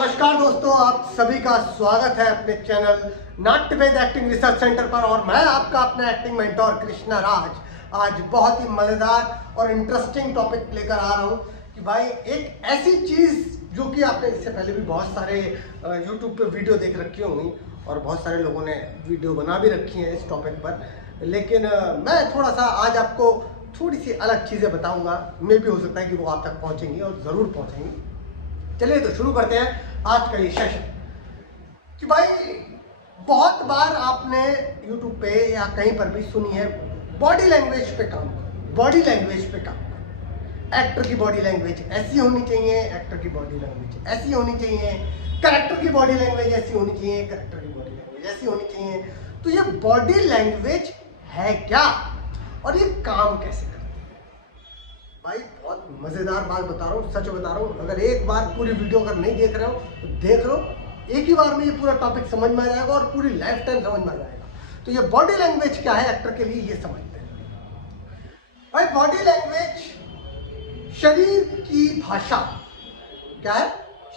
नमस्कार दोस्तों, आप सभी का स्वागत है अपने चैनल नाट्यवेद एक्टिंग रिसर्च सेंटर पर। और मैं आपका अपना एक्टिंग मेंटोर कृष्णा राज आज बहुत ही मजेदार और इंटरेस्टिंग टॉपिक लेकर आ रहा हूँ कि भाई एक ऐसी चीज जो कि आपने इससे पहले भी बहुत सारे YouTube पे वीडियो देख रखी होंगी और बहुत सारे लोगों ने वीडियो बना भी रखी है इस टॉपिक पर, लेकिन मैं थोड़ा सा आज आपको थोड़ी सी अलग चीज़ें बताऊंगा। मे भी हो सकता है कि वो आप तक पहुंचेंगी और ज़रूर पहुंचेंगी। चलिए तो शुरू करते हैं आज का ये सेशन कि भाई बहुत बार आपने YouTube पे या कहीं पर भी सुनी है बॉडी लैंग्वेज पे काम करो, बॉडी लैंग्वेज पे काम करो। एक्टर की बॉडी लैंग्वेज ऐसी होनी चाहिए, एक्टर की बॉडी लैंग्वेज ऐसी होनी चाहिए, कैरेक्टर की बॉडी लैंग्वेज ऐसी होनी चाहिए, कैरेक्टर की बॉडी लैंग्वेज ऐसी होनी चाहिए। तो ये बॉडी लैंग्वेज है क्या और ये काम कैसे करती है? भाई बहुत मजेदार बात बता रहा हूँ, सच बता रहा हूँ। अगर एक बार पूरी वीडियो अगर नहीं देख रहे हो तो देख लो, एक ही बार में ये पूरा टॉपिक समझ में आ जाएगा और पूरी लाइफ टाइम समझ में आ जाएगा। तो ये बॉडी लैंग्वेज क्या है एक्टर के लिए, ये समझते हैं। भाई बॉडी लैंग्वेज शरीर की भाषा क्या है?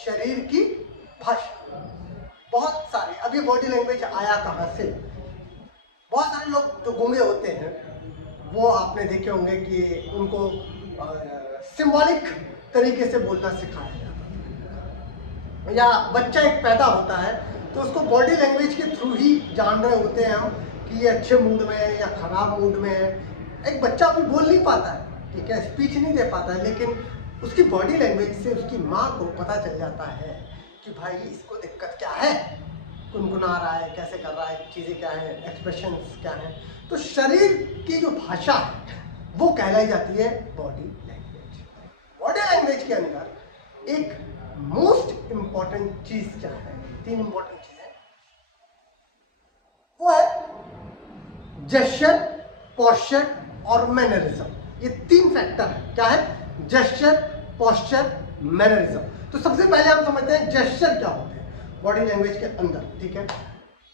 शरीर की भाषा। बहुत सारे, अब ये बॉडी लैंग्वेज आया कहाँ से? बहुत सारे लोग जो गूंगे होते हैं वो आपने देखे होंगे कि उनको सिंबॉलिक तरीके से बोलना सिखाया जाता है, या बच्चा एक पैदा होता है तो उसको बॉडी लैंग्वेज के थ्रू ही जान रहे होते हैं हम कि ये अच्छे मूड में है या खराब मूड में है। एक बच्चा अभी बोल नहीं पाता है, ठीक है, स्पीच नहीं दे पाता है, लेकिन उसकी बॉडी लैंग्वेज से उसकी माँ को पता चल जाता है कि भाई इसको दिक्कत क्या है, गुनगुना रहा है, कैसे कर रहा है, चीज़ें क्या हैं, एक्सप्रेशंस क्या हैं। तो शरीर की जो भाषा है वो कहलाई जाती है बॉडी लैंग्वेज। बॉडी लैंग्वेज के अंदर एक मोस्ट इंपॉर्टेंट चीज क्या है? तीन इंपॉर्टेंट चीजें, वो है जेस्चर, पोस्चर और मैनरिज्म। ये तीन फैक्टर है। क्या है? Gesture, posture, mannerism. तो सबसे पहले हम समझते हैं जेस्चर क्या होते हैं बॉडी लैंग्वेज के अंदर, ठीक है,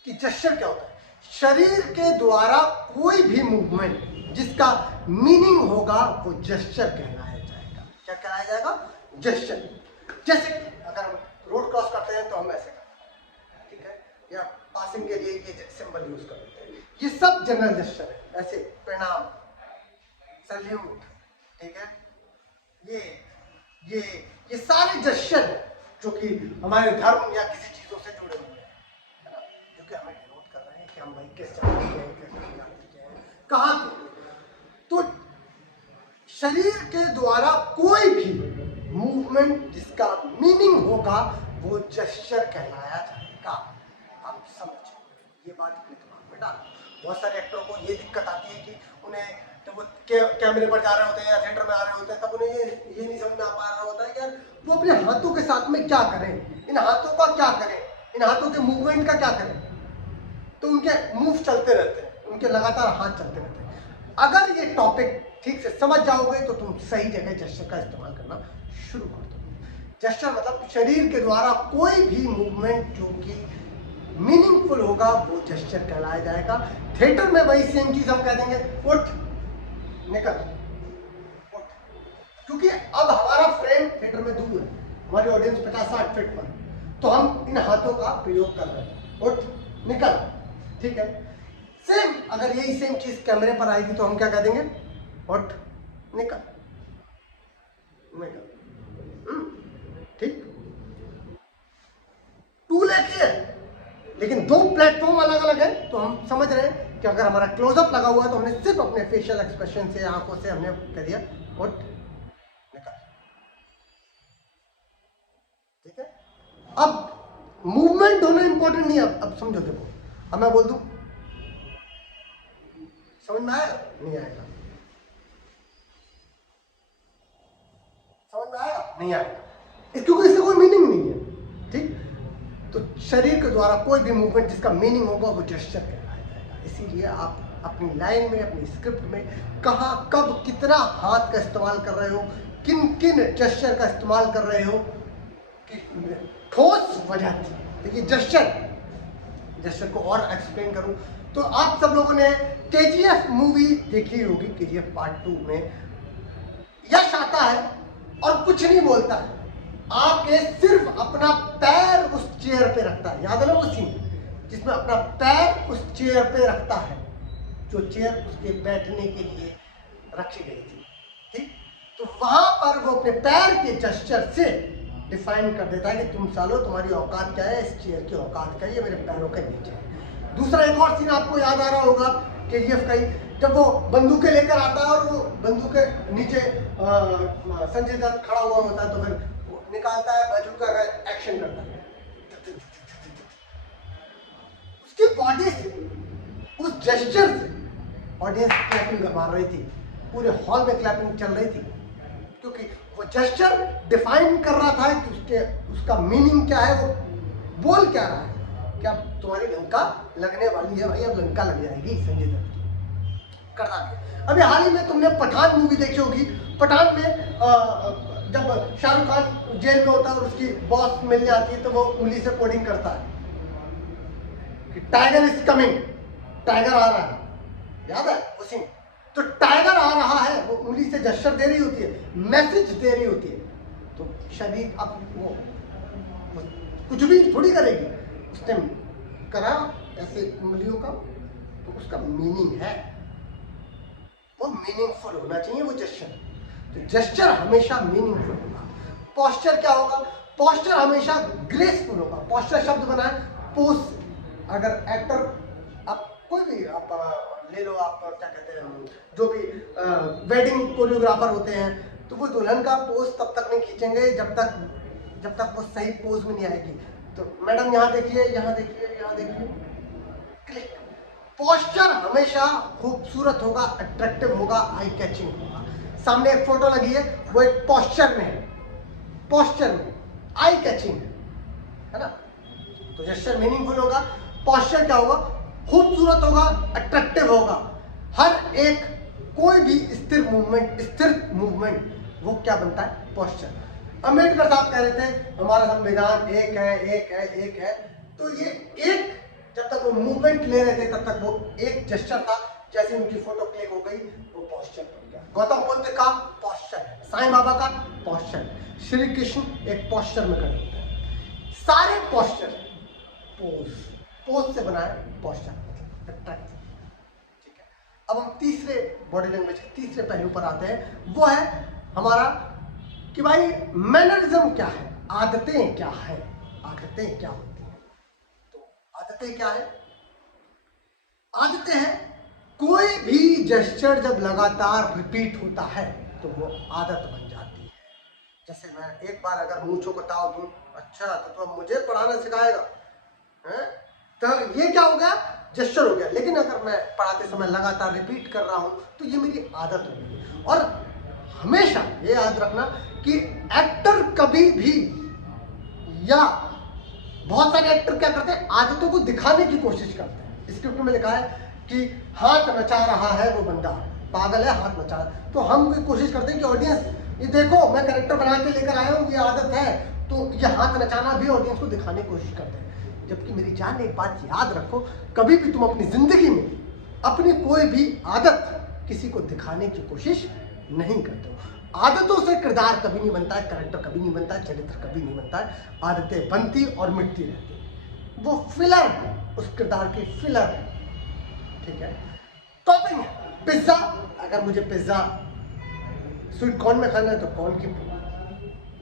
कि जेस्चर क्या होता है? शरीर के द्वारा कोई भी मूवमेंट जिसका मीनिंग होगा वो जेस्चर कहलाया जाएगा। क्या कहलाया जाएगा? जेस्चर। जैसे अगर हम रोड क्रॉस करते हैं तो हम ऐसे करते हैं, ठीक है, या पासिंग के लिए ये सिंबल यूज करते हैं, ये सब जनरल जेस्चर है। ऐसे प्रणाम, सल्यूट, ठीक है, ये सारे जेस्चर हैं जो कि हमारे धर्म या किसी चीजों से जुड़े हुए हैं, है ना, जो कि हमें डिनोट कर रहे हैं कि हम भाई किस जगह के हैं, कैसे के हैं, कहाँ के। तो शरीर के द्वारा कोई भी मूवमेंट जिसका मीनिंग होगा वो जेस्चर कहलाया जाएगा। आप समझो, ये बात अपने दिमाग में डालो। बहुत सारे एक्टरों को ये दिक्कत आती है कि उन्हें जब वो कैमरे पर जा रहे होते हैं या थिएटर में आ रहे होते हैं तब उन्हें ये नहीं समझ में आ पा रहा होता है कि यार वो अपने हाथों के साथ में क्या करें, इन हाथों का क्या करें, इन हाथों के मूवमेंट का क्या करें। तो उनके मूव चलते रहते हैं, उनके लगातार हाथ चलते रहते हैं। अगर ये टॉपिक ठीक से समझ जाओगे तो तुम सही जगह जेस्चर का इस्तेमाल करना शुरू कर दो। जेस्चर मतलब शरीर के द्वारा कोई भी मूवमेंट जो कि मीनिंगफुल होगा वो जेस्चर कहलाया जाएगा। थिएटर में वही सेम चीज हम कह देंगे, उठ, निकल, उठ, क्योंकि अब हमारा फ्रेम थिएटर में दूर है, हमारी ऑडियंस 50-60 फीट पर, तो हम इन हाथों का प्रयोग कर रहे हैं, उठ, निकल, ठीक है। सेम अगर यही सेम चीज कैमरे पर आएगी तो हम क्या कह देंगे? उठ, निकल, निकल, ठीक। टूल एक ही है लेकिन दो प्लेटफॉर्म अलग अलग है। तो हम समझ रहे हैं कि अगर हमारा क्लोजअप लगा हुआ है तो हमने सिर्फ अपने फेशियल एक्सप्रेशन से, आंखों से हमने कह दिया उठ, निकल, ठीक है। अब मूवमेंट होना इंपॉर्टेंट नहीं है। अब समझो, देखो, अब मैं बोल दूं, समझ में आया? नहीं आएगा। समझ में आएगा? नहीं आएगा, क्योंकि इसका कोई मीनिंग नहीं है, ठीक। तो शरीर के द्वारा कोई भी मूवमेंट जिसका मीनिंग होगा वो जेस्चर कहलाया जाएगा। इसीलिए आप अपनी लाइन में, अपनी स्क्रिप्ट में कहाँ, कब, कितना हाथ का इस्तेमाल कर रहे हो, किन किन जेस्चर का इस्तेमाल कर रहे हो, कि ठोस वजह थी। देखिए जेस्चर को और एक्सप्लेन करूं तो आप सब लोगों ने KGF मूवी देखी होगी। KGF पार्ट 2 में यश आता है और कुछ नहीं बोलता है, आके सिर्फ अपना पैर चेयर पे रखता है, याद है ना वो सीन जिसमें अपना पैर उस चेयर पे रखता है, जो चेयर उसके बैठने के लिए रखी गई थी, ठीक। तो वहां पर वो अपने पैर के जेस्चर से डिफाइन कर देता है कि तुम सालो तुम्हारी औकात क्या है, इस चेयर की औकात क्या है, ये मेरे पैरों के नीचे है। दूसरा एक और सीन आपको याद आ रहा होगा केजीएफ का ही, जब वो बंदूकें लेकर आता है और वो बंदूक के नीचे संजय दत्त खड़ा हुआ होता है, तो फिर वो निकालता है बंदूक का एक्शन करता है, उसकी बॉडी से, उस जेस्चर से ऑडियंस क्लैपिंग मार रही थी, पूरे हॉल में क्लैपिंग चल रही थी, क्योंकि वो जेस्चर डिफाइन कर रहा था कि उसका मीनिंग क्या है, वो बोल क्या रहा है कि अब तुम्हारी लंका लगने वाली है भाई, अब लंका लग जाएगी संजय दत्त की, करना दिया। अभी हाल ही में तुमने पठान मूवी देखी होगी, पठान में जब शाहरुख खान जेल में होता है और उसकी बॉस मिलने आती है, तो वो उंगली से कोडिंग करता है कि टाइगर इज कमिंग, टाइगर आ रहा है, याद है वो सीन। तो टाइगर आ रहा है, वो उंगली से जेस्चर दे रही होती है, मैसेज दे रही होती है, तो शरीर अब वो कुछ भी थोड़ी करेगी, उसने करा ऐसे उंगलियों का, तो उसका मीनिंग है, वो मीनिंगफुल होना चाहिए वो जेस्चर। तो जेस्चर हमेशा मीनिंगफुल होगा। पोस्चर क्या होगा? पोस्चर हमेशा ग्रेसफुल होगा। पोस्चर शब्द बना है पोज से। अगर एक्टर, आप कोई भी आप ले लो, आप क्या कहते हैं, जो भी वेडिंग कोरियोग्राफर होते हैं, तो वो दुल्हन का पोज तब तक नहीं खींचेंगे जब तक वो सही पोज में नहीं आएगी। तो मैडम यहाँ देखिए, यहाँ देखिए, यहाँ देखिए, क्लिक। पोस्चर हमेशा खूबसूरत होगा, अट्रैक्टिव होगा, आई कैचिंग होगा। सामने एक फोटो लगी है, वो एक पोस्चर में है, पोस्चर में आई कैचिंग है ना। तो जेस्चर मीनिंगफुल होगा, पोस्चर क्या होगा? खूबसूरत होगा, अट्रैक्टिव होगा। हर एक कोई भी स्थिर मूवमेंट वो क्या बनता है? पोस्चर। अम्बेडकर साहब कह रहे थे हमारा संविधान एक है, एक है, एक है। तो ये एक, जब तक वो मूवमेंट ले रहे थे तब तक वो एक जेस्चर था। जैसे उनकी फोटो क्लिक हो गई, वो पोस्चर बन गया। गौतम बुद्ध का पोस्चर, साईं बाबा का पोस्चर, श्री कृष्ण एक पोस्चर में खड़े होते हैं। सारे पोस्चर पोज से बना है पोस्चर, ठीक है। अब हम तीसरे बॉडी लैंग्वेज के तीसरे पहलू पर आते हैं, वो है हमारा कि भाई मैनरिज्म क्या है, आदतें क्या है, आदतें क्या होती हैं। तो आदतें क्या है? आदतें हैं कोई भी जेस्चर जब लगातार रिपीट होता है तो वो आदत बन जाती है। जैसे मैं एक बार अगर मूंछों को ताव दूं, अच्छा तो अब मुझे पढ़ाना सिखाएगा है? तो ये क्या हो गया? जेस्चर हो गया। लेकिन अगर मैं पढ़ाते समय लगातार रिपीट कर रहा हूं तो ये मेरी आदत हो गई। और हमेशा ये याद रखना कि एक्टर कभी भी, या बहुत सारे एक्टर क्या करते हैं, आदतों को दिखाने की कोशिश करते हैं। स्क्रिप्ट में लिखा है कि हाथ नचा रहा है वो बंदा, पागल है, हाथ नचा रहा है। तो हम कोशिश करते हैं कि ऑडियंस ये देखो, मैं कैरेक्टर बना के लेकर आया हूँ, ये आदत है, तो ये हाथ नचाना भी ऑडियंस को दिखाने की कोशिश करते हैं। जबकि मेरी जान, एक बात याद रखो, कभी भी तुम अपनी जिंदगी में अपनी कोई भी आदत किसी को दिखाने की कोशिश नहीं करते हो। आदतों से किरदार कभी नहीं बनता है, कैरेक्टर कभी नहीं बनता है, चरित्र कभी नहीं बनता है। आदतें बनती और मिटती रहती है, वो फिलर है, उस किरदार की फिलर है, ठीक है। टॉपिंग है पिज्जा। अगर मुझे पिज्जा स्वीट कॉर्न में खाना है तो कॉर्न की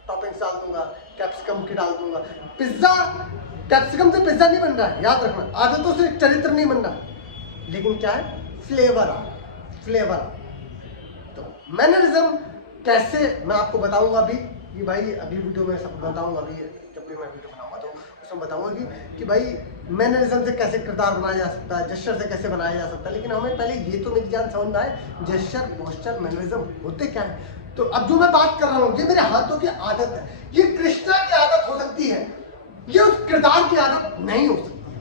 टॉपिंग डाल दूंगा, कैप्सिकम की डाल दूंगा। पिज्जा कैप्सिकम से पिज्जा नहीं बन रहा है, याद रखना। आदतों से चरित्र नहीं बन रहा, लेकिन क्या है? फ्लेवर आ, फ्लेवर। तो मैनरिज्म कैसे, मैं आपको बताऊंगा अभी कि भाई, अभी वीडियो में सब बताऊंगा, अभी जब भी मैं वीडियो बनाऊंगा तो उसमें बताऊंगा कि भाई मैनरिज्म से कैसे किरदार बनाया जा सकता है, जेस्चर से कैसे बनाया जा सकता है। लेकिन हमें पहले ये तो मेरी जान समझ में आए, जेस्चर, पोस्चर, मैनरिज्म होते क्या है। तो अब जो मैं बात कर रहा हूँ, ये मेरे हाथों की आदत है। ये कृष्णा की आदत हो सकती है, ये उस किरदार की आदत नहीं हो सकती है,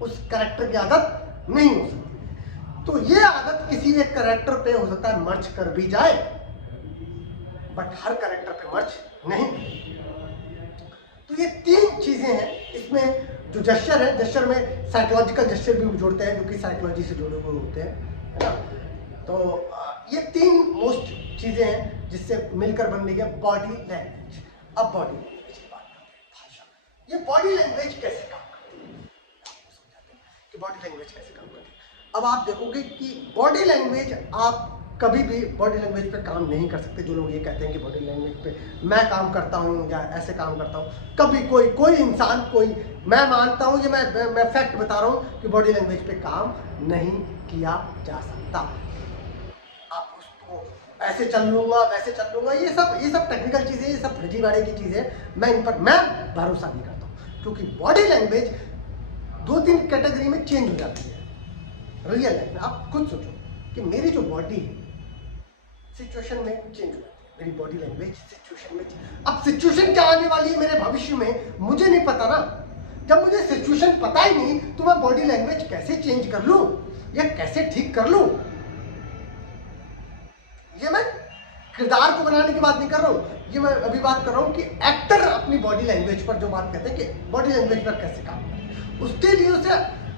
उस कैरेक्टर की आदत नहीं हो सकती। तो ये आदत किसी एक कैरेक्टर पे हो सकता है मर्ज कर भी जाए, बट हर कैरेक्टर पे मर्ज नहीं। तो ये तीन चीजें हैं इसमें। जो जेस्चर है, जेस्चर में साइकोलॉजिकल जेस्चर भी जोड़ते हैं, जो कि साइकोलॉजी से जुड़े हुए होते हैं, है ना। तो ये तीन मोस्ट चीजें हैं जिससे मिलकर बन रही है बॉडी लैंग्वेज। अब बॉडी लैंग्वेज की बात करते हैं, भाषा। ये बॉडी लैंग्वेज कैसे काम करती है, कि बॉडी लैंग्वेज कैसे काम करती है। अब आप देखोगे कि बॉडी लैंग्वेज, आप कभी भी बॉडी लैंग्वेज पे काम नहीं कर सकते। जो लोग ये कहते हैं कि बॉडी लैंग्वेज पे मैं काम करता हूँ या ऐसे काम करता हूँ, कभी कोई इंसान, मैं मानता हूँ, ये मैं फैक्ट बता रहा हूँ कि बॉडी लैंग्वेज पे काम नहीं किया जा सकता। आप उसको ऐसे चल लूंगा वैसे चल लूंगा, ये सब टेक्निकल चीज़ें, ये सब फर्जीवाड़े की चीज़ें, मैं इन पर भरोसा नहीं करता हूँ। क्योंकि बॉडी लैंग्वेज 2-3 कैटेगरी में चेंज हो जाती है रियल लाइफ में। आप खुद सोचो कि मेरी जो बॉडी है सिचुएशन में चेंज हो जाती है, मेरी बॉडी लैंग्वेज सिचुएशन में। अब सिचुएशन क्या आने वाली है मेरे भविष्य में मुझे नहीं पता ना। जब मुझे सिचुएशन पता ही नहीं तो मैं बॉडी लैंग्वेज कैसे चेंज कर लूं या कैसे ठीक कर लूं। ये मैं किरदार को बनाने की बात नहीं कर रहा हूं, ये मैं अभी बात कर रहा हूं कि एक्टर अपनी बॉडी लैंग्वेज पर जो बात कहते हैं कि बॉडी लैंग्वेज पर कैसे काम करें, उसके लिए उसे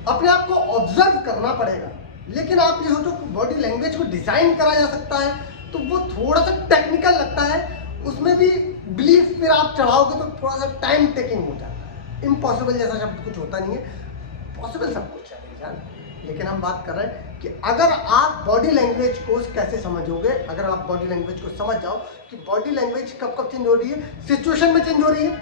अपने आप को ऑब्जर्व करना पड़ेगा। लेकिन आप ये सोचो कि बॉडी लैंग्वेज को डिजाइन करा जा सकता है तो वो थोड़ा सा टेक्निकल लगता है, उसमें भी बिलीफ फिर आप चढ़ाओगे तो थोड़ा सा टाइम टेकिंग हो जाता है। इम्पॉसिबल जैसा शब्द कुछ होता नहीं है, पॉसिबल सब कुछ है मेरी जान। लेकिन हम बात कर रहे हैं कि अगर आप बॉडी लैंग्वेज को कैसे समझोगे, अगर आप बॉडी लैंग्वेज को समझ जाओ कि बॉडी लैंग्वेज कब कब चेंज हो रही है, सिचुएशन में चेंज हो रही है,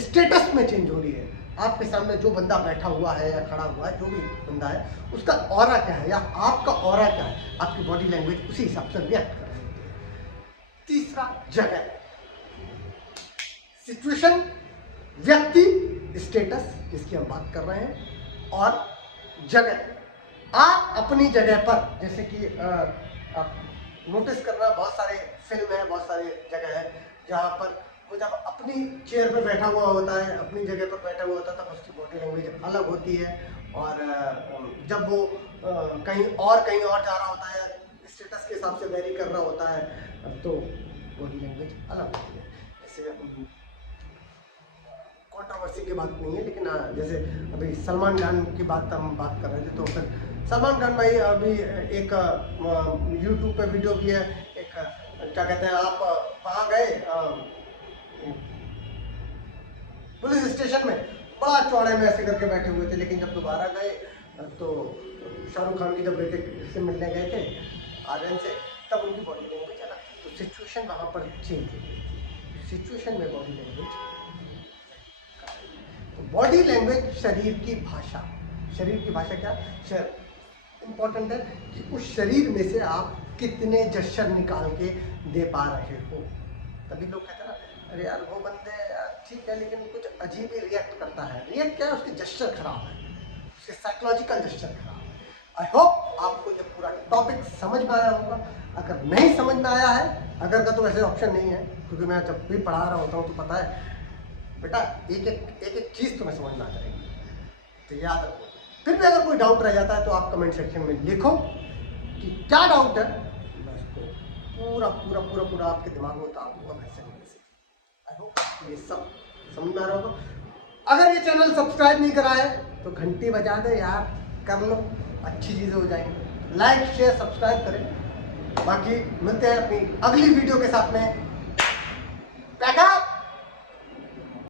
स्टेटस में चेंज हो रही है। आपके सामने जो बंदा बैठा हुआ है या खड़ा हुआ है, जो भी बंदा है, उसका ऑरा क्या है या आपका ऑरा क्या है, आपकी बॉडी लैंग्वेज उसी हिसाब से रिएक्ट कर सकती है। तीसरा, जगह, सिचुएशन, व्यक्ति, स्टेटस जिसकी हम बात कर रहे हैं, और जगह। आप अपनी जगह पर, जैसे कि आप नोटिस करना, बहुत सारे फिल्म है, बहुत सारे जगह है जहाँ पर वो जब अपनी चेयर पर बैठा हुआ होता है, अपनी जगह पर बैठा हुआ होता है, तब उसकी बॉडी लैंग्वेज अलग होती है। और जब वो कहीं और जा रहा होता है, स्टेटस के हिसाब से वेरी कर रहा होता है, तो बॉडी लैंग्वेज अलग होती है। जैसे कंट्रोवर्सी की बात नहीं है, लेकिन जैसे अभी सलमान खान की बात हम बात कर रहे थे, तो फिर सलमान खान भाई अभी एक यूट्यूब पे वीडियो भी है, एक क्या कहते हैं, आप वहाँ गए पुलिस स्टेशन में, बड़ा चौड़े में ऐसे करके बैठे हुए थे, लेकिन जब दोबारा गए तो शाहरुख खान की जब बेटे से मिलने गए थे आर्यन से, तब उनकी बॉडी लैंग्वेज अलग। तो सिचुएशन वहाँ पर चेंज हो गई थी, सिचुएशन में बॉडी लैंग्वेज। तो बॉडी लैंग्वेज शरीर की भाषा, शरीर की भाषा क्या इंपॉर्टेंट है कि उस शरीर में से आप कितने जेस्चर निकाल के दे पा रहे हो। तभी लोग कहते हैं ना, अरे यार वो बंदे ठीक है लेकिन कुछ अजीब ही रिएक्ट करता है। रिएक्ट क्या है, उसके जेस्चर खराब है, उसके साइकोलॉजिकल जेस्चर खराब है। आई होप आपको ये पूरा टॉपिक समझ में आया होगा। अगर नहीं समझ में आया है, अगर का तो वैसे ऑप्शन नहीं है, क्योंकि मैं जब भी पढ़ा रहा होता हूँ तो पता है बेटा एक चीज़ तुम्हें समझ में आ जाएगी, तो याद रखो। फिर भी अगर कोई डाउट रह जाता है तो आप कमेंट सेक्शन में लिखो कि क्या डाउट है, मैं उसको पूरा आपके दिमाग में उतार दूंगा वैसे नहीं वैसे। आई होप ये सब समझ में आ रहा होगा। अगर ये चैनल सब्सक्राइब नहीं करा है तो घंटी बजा दे यार, कर लो, अच्छी चीज़ें हो जाएंगी। लाइक शेयर सब्सक्राइब करें। बाकी मिलते हैं अपनी अगली वीडियो के साथ में।